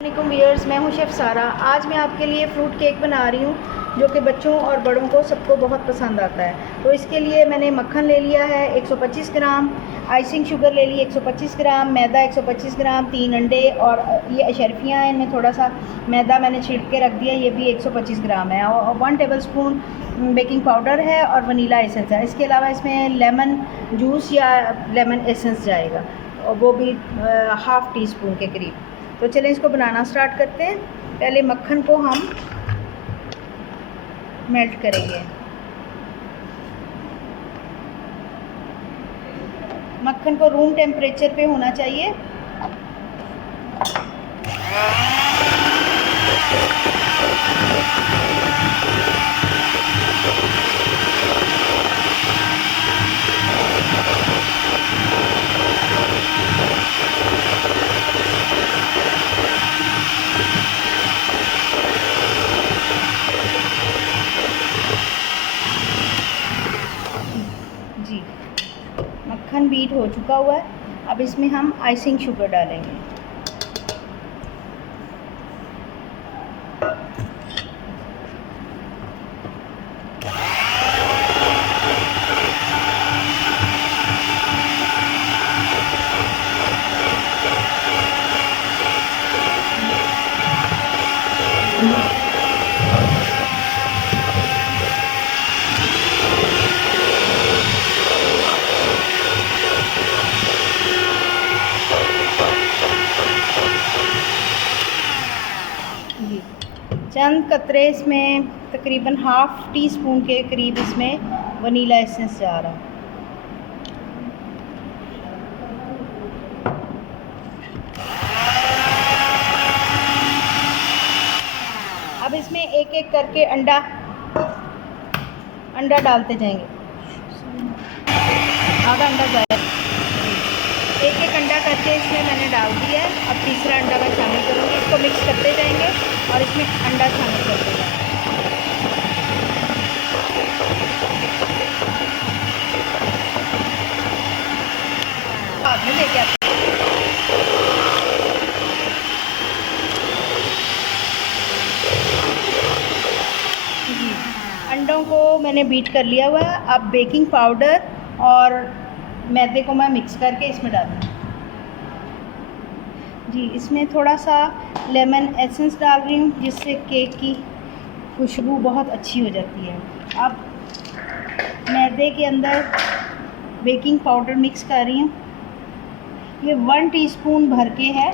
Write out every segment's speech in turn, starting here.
वालेकुम व्यूअर्स, मैं हूं शेफ़ सारा। आज मैं आपके लिए फ्रूट केक बना रही हूं जो कि बच्चों और बड़ों को सबको बहुत पसंद आता है। तो इसके लिए मैंने मक्खन ले लिया है 125 ग्राम, आइसिंग शुगर ले ली 125 ग्राम, मैदा 125 ग्राम, 3 अंडे और ये अशरफियाँ हैं, इनमें थोड़ा सा मैदा मैंने छिड़क के रख दिया, ये भी 125 ग्राम है। और 1 टेबल स्पून बेकिंग पाउडर है और वनीला एसेंस है। इसके अलावा इसमें लेमन जूस या लेमन एसेंस जाएगा और वो भी हाफ़ टी स्पून के करीब। तो चलें इसको बनाना स्टार्ट करते हैं। पहले मक्खन को हम मेल्ट करेंगे। मक्खन को रूम टेम्परेचर पे होना चाहिए। जी, मक्खन बीट हो चुका हुआ है। अब इसमें हम आइसिंग शुगर डालेंगे। जी, चंद कतरे इसमें तकरीबन हाफ़ टी स्पून के करीब इसमें वनीला एसेंस जा रहा है। अब इसमें एक एक करके अंडा डालते जाएंगे। आधा अंडा जाए, एक एक अंडा करके इसमें मैंने डाल दिया है। अब तीसरा अंडा मैं शामिल करूँगी। इसको मिक्स करते जाएंगे और इसमें अंडा शामिल करते जाएंगे। बाद में लेके आते हैं। जी, अंडों को मैंने बीट कर लिया हुआ है। अब बेकिंग पाउडर और मैदे को मैं मिक्स करके इसमें डालूँगी। जी, इसमें थोड़ा सा लेमन एसेंस डाल रही हूँ जिससे केक की खुशबू बहुत अच्छी हो जाती है। अब मैदे के अंदर बेकिंग पाउडर मिक्स कर रही हूँ। ये 1 टीस्पून भर के है,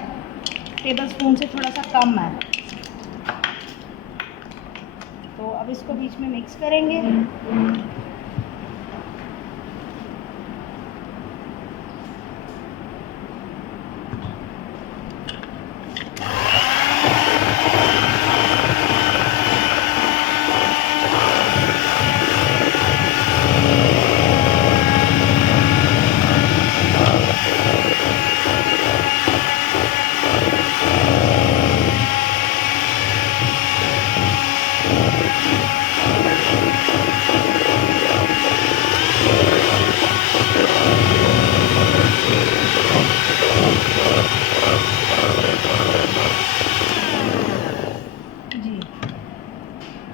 टेबल स्पून से थोड़ा सा कम है। तो अब इसको बीच में मिक्स करेंगे।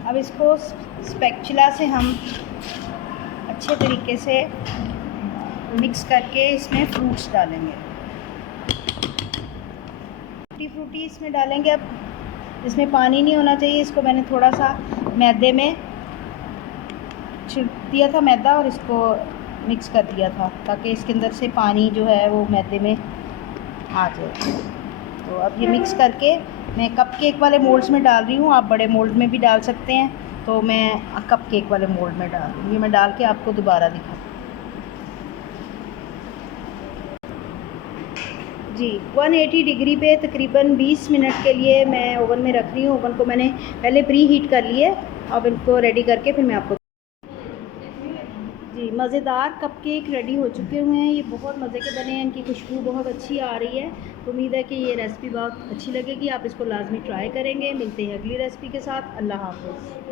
अब इसको स्पैचुला से हम अच्छे तरीके से मिक्स करके इसमें फ्रूट्स डालेंगे। टूटी फ्रूटी इसमें डालेंगे। अब इसमें पानी नहीं होना चाहिए। इसको मैंने थोड़ा सा मैदे में छिड़क दिया था मैदा और इसको मिक्स कर दिया था ताकि इसके अंदर से पानी जो है वो मैदे में आ जाए। तो अब ये मिक्स करके मैं कप केक वाले मोल्ड्स में डाल रही हूँ। आप बड़े मोल्ड में भी डाल सकते हैं। तो मैं कप केक वाले मोल्ड में डाल रही हूँ। ये मैं डाल के आपको दोबारा दिखा जी, 180 डिग्री पे तकरीबन 20 मिनट के लिए मैं ओवन में रख रही हूँ। ओवन को मैंने पहले प्री हीट कर लिया है। अब इनको रेडी करके फिर मैं आपको जी, मज़ेदार कपकेक रेडी हो चुके हुए हैं। ये बहुत मज़े के बने हैं, इनकी खुशबू बहुत अच्छी आ रही है। तो उम्मीद है कि ये रेसिपी बहुत अच्छी लगेगी। आप इसको लाजमी ट्राई करेंगे। मिलते हैं अगली रेसिपी के साथ। अल्लाह हाफ़िज़।